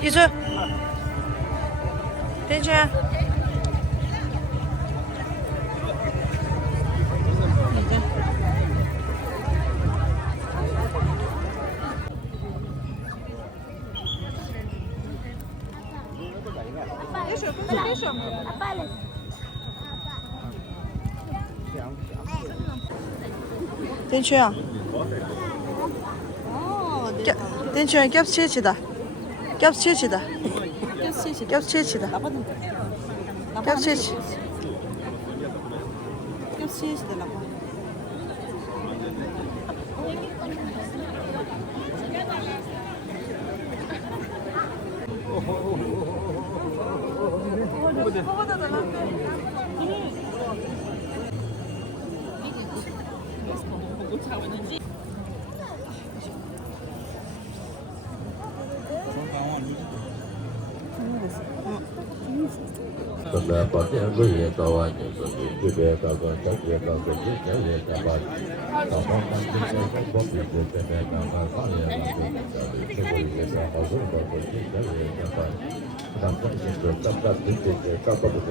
一村，点圈。点圈啊！点圈夹不起去的，夹不起去的，夹不起去的，夹不起去。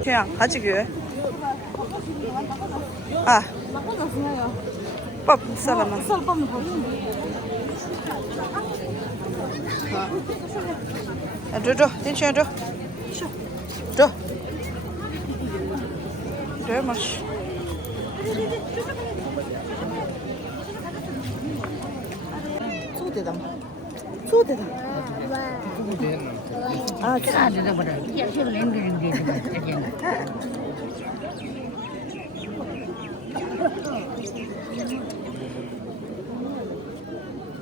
그냥 가지기 아 밥 사람은 줘, 땡큐 줘. 줘. 그래 마시. 소대다. 소대다. 아, 소대다 보다. 이게 술 랭글랭글 되는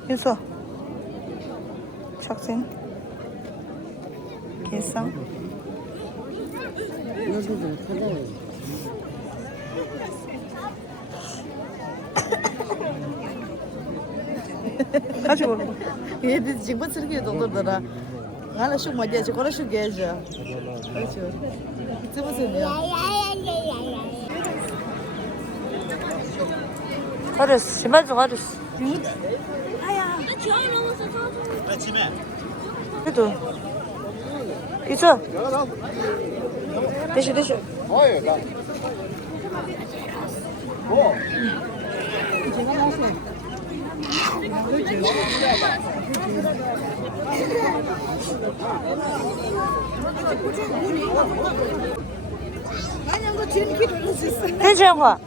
해서 착생 계산 여기도 찾아요. 가지고 얘들 지금 저렇게 돈들더라. 나는 슈 뭐지? 저거는 슈 게죠. 그렇죠. 저 무슨요? 가렸어 신발 좀 가렸어 그래도 있어 대시 대시한과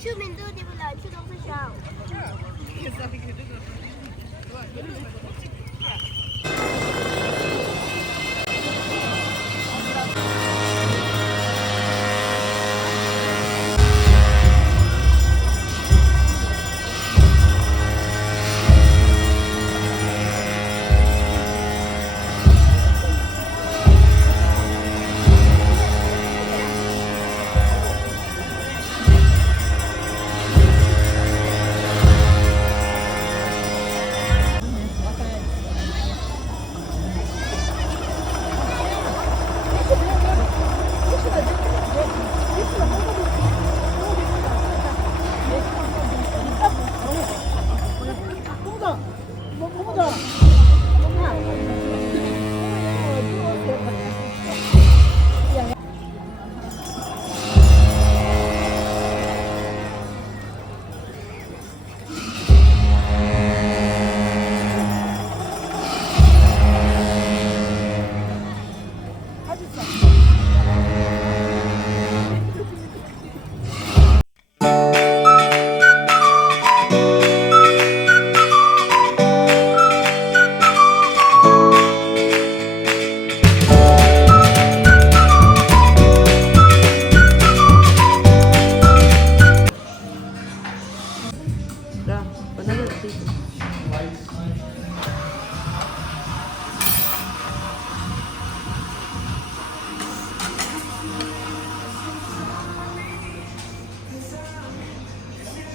去民都地不了，去东四乡。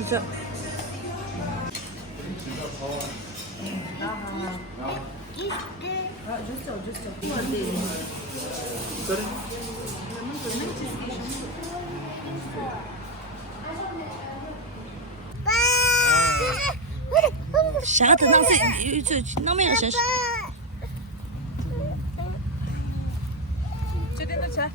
진짜.啥的，那是就那么样些。这边的钱。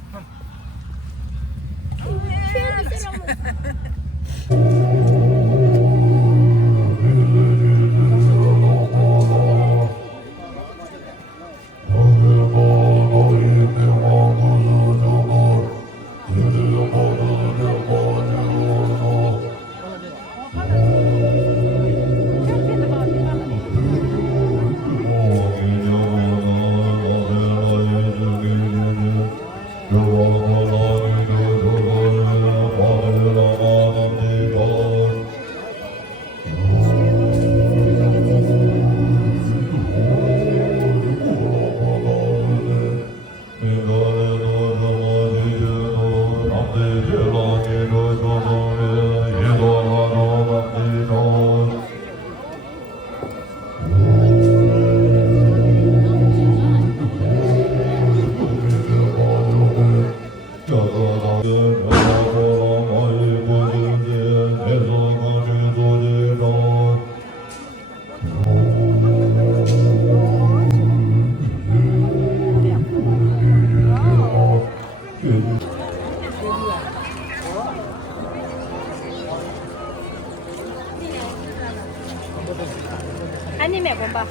安利买过吧？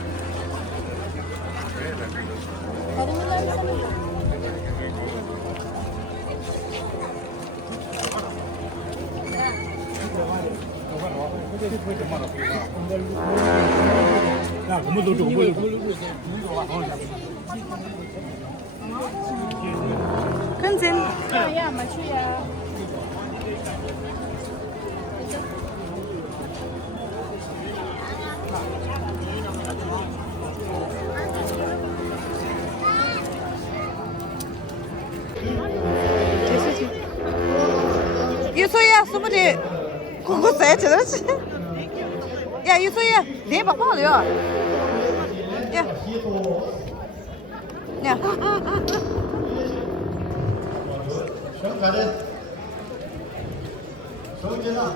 跟进。呀，没去呀。有作业是不得，我在这儿去。呀，有作业，连把跑了呀。呀，呀。生产的，手机上。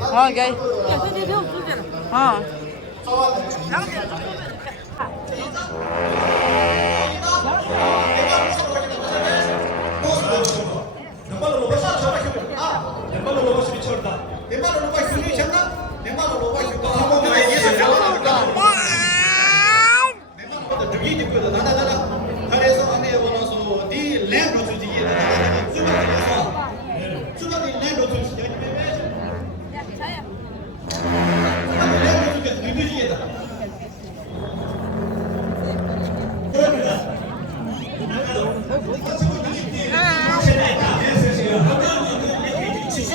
好，给。啊。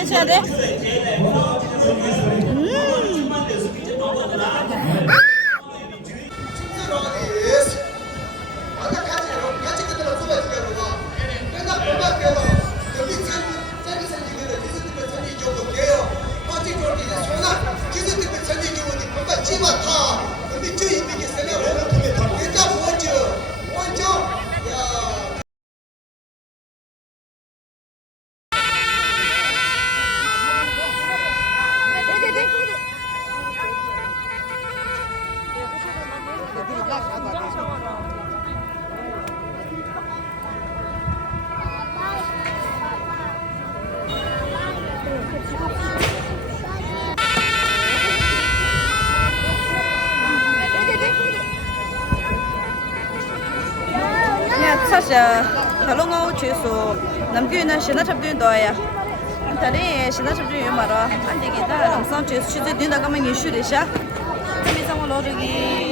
现在测试跳龙我去说，那么个呢，现在差不多多呀。他的现在差不多有嘛了，俺这个他弄上去最顶到我们研修的些，这边上我老这个。